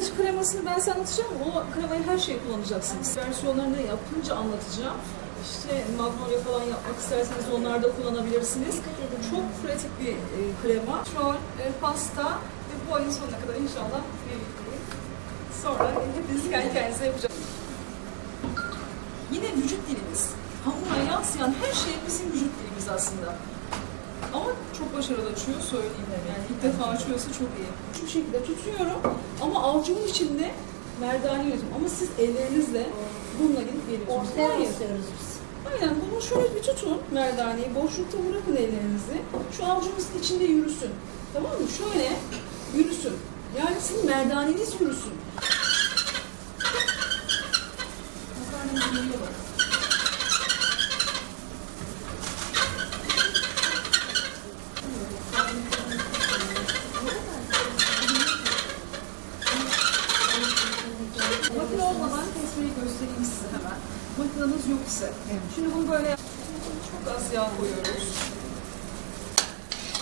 saç kremasını ben size anlatacağım. O kremayı her şeye kullanacaksınız. Versiyonlarını yapınca anlatacağım. İşte magnolia falan yapmak isterseniz onlarda kullanabilirsiniz. Çok pratik bir e, krema. Troll, e, pasta ve bu ayın sonuna kadar inşallah. Sonra hepiniz kendi kendinize yapacağım. Yine vücut dilimiz. Hamura yansıyan her şey bizim vücut dilimiz aslında. Ama çok başarılı açıyor söyleyeyim. Yani ilk defa açıyorsa çok iyi. Şu şekilde tutuyorum ama avucumun içinde merdane yönetiyorum. Ama siz ellerinizle bununla gidip geliyorsunuz. Ortaya basıyoruz biz. Aynen bunu şöyle bir tutun merdaneyi. Boşlukta bırakın ellerinizi. Şu avucunuzun içinde yürüsün. Tamam mı? Şöyle yürüsün. Yani sizin merdaneniz yürüsün. Makine olmadan kesmeyi göstereyim size hemen. Makineniz yok ise. Şimdi bunu böyle çok az yağ koyuyoruz.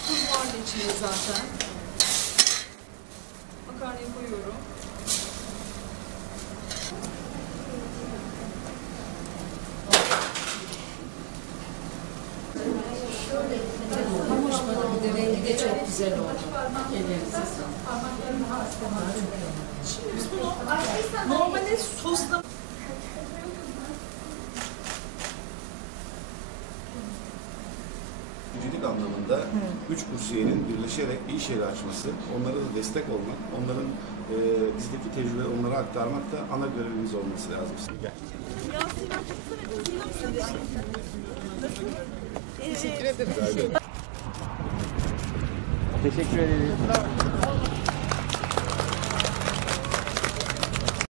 Tuz var da içinde zaten. Makarnayı koyuyorum. Güzel oldu. Ellerinize sağlık. Şimdi biz bunu normalde sosla Vücuduk anlamında üç kursiyenin birleşerek bir iş yeri açması, onlara da destek olmak, onların e, bizdeki tecrübeleri onlara aktarmak da ana görevimiz olması lazım. Gel. Teşekkür ederim.